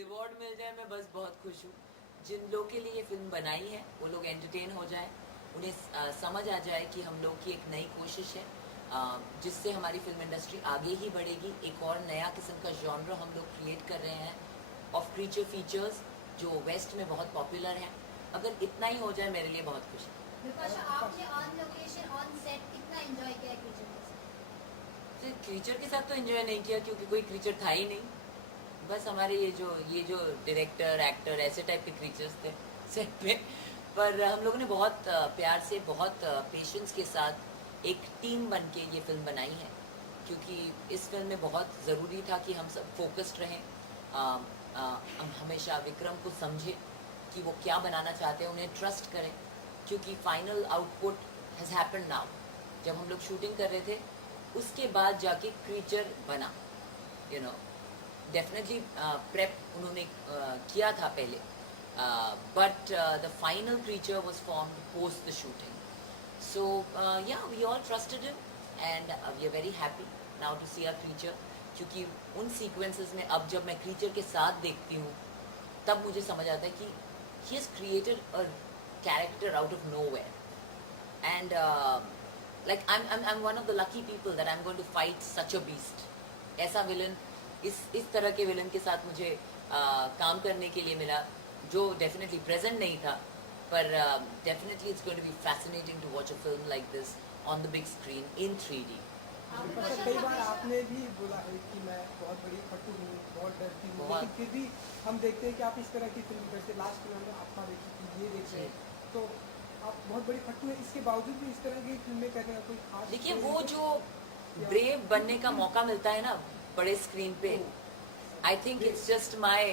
Reward मिल जाए मैं बस बहुत खुश हूँ। जिन लोग के लिए ये फिल्म बनाई है वो लोग एंटरटेन हो जाए, उन्हें समझ आ जाए कि हम लोग की एक नई कोशिश है जिससे हमारी फिल्म इंडस्ट्री आगे ही बढ़ेगी। एक और नया किस्म का जॉनर हम लोग क्रिएट कर रहे हैं ऑफ क्रीचर फीचर्स जो वेस्ट में बहुत पॉपुलर हैं। अगर इतना ही हो जाए मेरे लिए बहुत खुश है। विपाशा, आपने ऑन लोकेशन ऑन सेट कितना एंजॉय किया क्रीचर के साथ? क्रीचर के साथ तो एंजॉय नहीं किया क्योंकि कोई क्रीचर था ही नहीं। बस हमारे ये जो डायरेक्टर एक्टर ऐसे टाइप के क्रीचर्स थे सेट पे। पर हम लोगों ने बहुत प्यार से, बहुत पेशेंस के साथ एक टीम बन के ये फिल्म बनाई है, क्योंकि इस फिल्म में बहुत ज़रूरी था कि हम सब फोकस्ड रहें। हम हमेशा विक्रम को समझें कि वो क्या बनाना चाहते हैं, उन्हें ट्रस्ट करें, क्योंकि final output has happen now. जब हम लोग शूटिंग कर रहे थे उसके बाद जाके क्रीचर बना। यू नो डेफिनेटली प्रेप उन्होंने किया था पहले, but the final creature was formed post the shooting. So yeah we all trusted him and we are very happy now to see our creature. क्योंकि उन सीक्वेंसेस में अब जब मैं क्रीचर के साथ देखती हूँ तब मुझे समझ आता है कि he has created a character out of nowhere and like I'm one of the lucky people that I'm going to fight such a beast. ऐसा विलन, इस तरह के विलन के साथ मुझे काम करने के लिए मिला जो डेफिनेटली प्रेजेंट नहीं था, पर definitely it's going to be fascinating to watch a film like this on the big screen in 3D। कई बार आपने भी बोला है कि मैं बहुत बड़ी फट्टू हूँ, बहुत डरती हूँ, लेकिन फिर भी हम देखते हैं कि आप इस तरह की फिल्म, जैसे लास्ट फिल्म में आपका देखी थी, ये देख रहे हैं, तो आप बहुत बड़ी फट्टू है, इसके बावजूद भी इस तरह की फिल्में करने का कोई खास। देखिए वो जो ब्रेव बनने का मौका मिलता है ना बड़े स्क्रीन पे, I think it's just my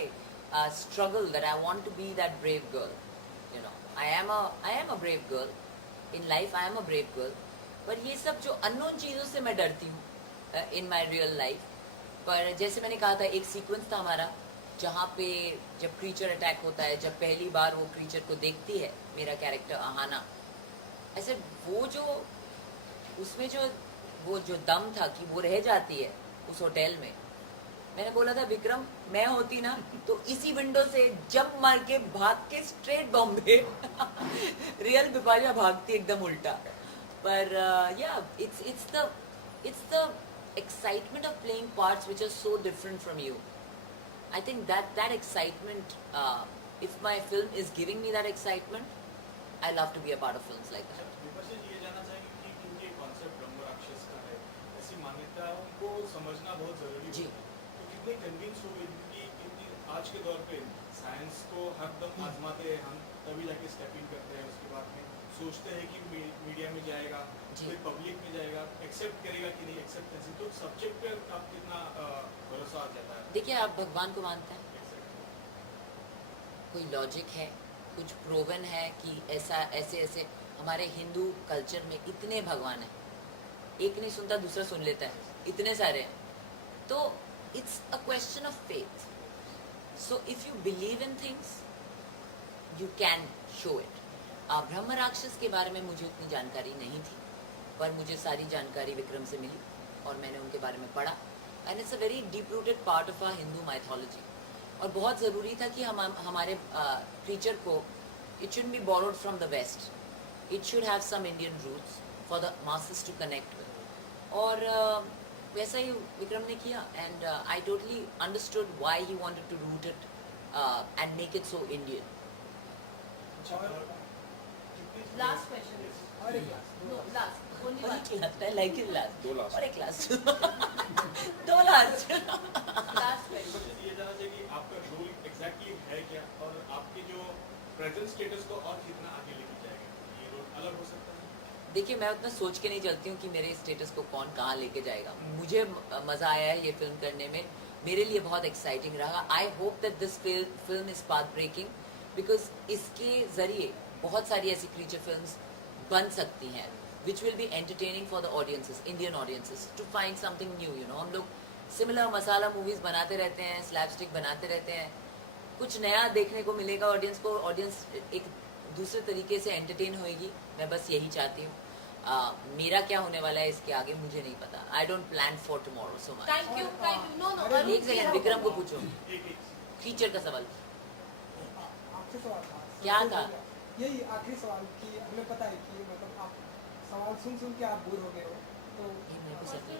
struggle that I want to be that brave girl. You know I am a brave girl in life, I am a brave girl. पर ये सब जो अननोन चीज़ों से मैं डरती हूँ इन माई रियल लाइफ। पर जैसे मैंने कहा था, एक सीक्वेंस था हमारा जहाँ पे जब क्रीचर अटैक होता है, जब पहली बार वो क्रीचर को देखती है मेरा कैरेक्टर अहाना, ऐसे वो जो उसमें वो जो दम था कि वो रह जाती है उस होटल में। मैंने बोला था विक्रम, मैं होती ना तो इसी विंडो से जंप मार के भाग के स्ट्रेट बॉम्बे रियल बिपाशा भागती एकदम उल्टा। पर yeah it's the excitement of playing parts which are so different from you. I think that excitement, if my film is giving me that excitement, I love to be a part of films like that. Bipasha ji, ये जानना चाहेंगे कि क्योंकि concept ब्रह्म राक्षस का है, ऐसी मान्यताओं को समझना बहुत जरूरी जी। है, तो कितने कन्विंस हो गए कि आज के दौर पे साइंस को हरदम आजमाते हैं हम, तभी जाके स्टेप इन करते हैं, उसके बाद में सोचते हैं कि मीडिया में जाएगा, फिर पब्लिक में जाएगा, एक्सेप्ट करेगा कि नहीं एक्सेप्टेंसी, तो सब्जेक्ट पे आप कितना भरोसा आ जाता है? देखिए, आप भगवान को मानते हैं, कोई लॉजिक है, कुछ प्रूवन है कि ऐसा ऐसे हमारे हिंदू कल्चर में इतने भगवान हैं, एक नहीं सुनता दूसरा सुन लेता है, इतने सारे हैं, तो it's a question of faith. So if you believe in things you can show it. ब्रह्म राक्षस के बारे में मुझे उतनी जानकारी नहीं थी, पर मुझे सारी जानकारी विक्रम से मिली और मैंने उनके बारे में पढ़ा, and it's a very deep rooted part of our Hindu mythology. और बहुत ज़रूरी था कि हम हमारे क्रीचर को, it should be borrowed from the west, it should have some Indian roots for the masses to connect with. और वैसा ही विक्रम ने किया, and I totally understood why he wanted to root it and make it so Indian. Last question, और एक last, no last, only one, like it last, दो last और एक लास्ट दो लास्ट। Last question. ये जानना चाहिए कि आपका रोल एग्जैक्टली है क्या, और आपके जो प्रेजेंट स्टेटस को और कितना आगे लेके जाएगा, ये रोल अलग हो सकता है? देखिए, मैं उतना सोच के नहीं चलती हूँ कि मेरे स्टेटस को कौन कहाँ लेके जाएगा। मुझे मज़ा आया है ये फिल्म करने में, मेरे लिए बहुत एक्साइटिंग रहा। I hope that this film is path breaking, because इसके ज़रिए बहुत सारी ऐसी क्रीचर फिल्म्स बन सकती हैं which will be entertaining for the audiences, Indian audiences, to find something new. You know, हम लोग सिमिलर मसाला मूवीज़ बनाते रहते हैं, स्लैपस्टिक बनाते रहते हैं, कुछ नया देखने को मिलेगा ऑडियंस को, ऑडियंस एक दूसरे तरीके से एंटरटेन होएगी। मैं बस यही चाहती हूँ। मेरा क्या होने वाला है इसके आगे मुझे नहीं पता। I don't plan for tomorrow so much. Thank you, no no, एक सेकंड, विक्रम को पूछो। एक फीचर का सवाल आपसे सवाल था क्या था? यही आखिरी सवाल कि हमें पता है कि मतलब आप सवाल सुन के आप बोर हो गए हो तो ये मेरे को सच में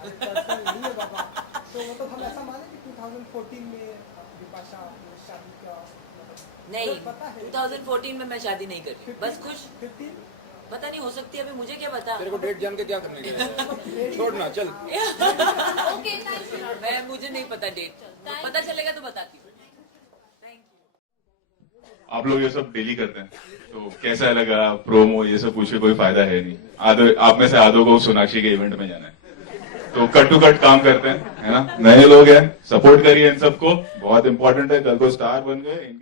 अरे पर्सनल नहीं है बाबा, तो मतलब हम ऐसा माने कि 2014 में विपाशा ने शादी का मतलब नहीं, पता है 2014 में मैं शादी नहीं कर रही, बस खुश 15 पता नहीं हो सकती है, अभी मुझे क्या पता। तेरे को डेट जान के क्या करने के छोड़ना चल। ओके थैंक यू मैं मुझे नहीं पता डेट, पता चलेगा तो बताती हूँ। Thank you. आप लोग ये सब डेली करते हैं तो कैसा लगा प्रोमो ये सब पूछ के कोई फायदा है नहीं। आप में से आधो को सोनाक्षी के इवेंट में जाना है तो कट टू कट काम करते हैं, है ना। नए लोग हैं, सपोर्ट करिए इन सबको, बहुत इंपॉर्टेंट है, कल को स्टार बन गए।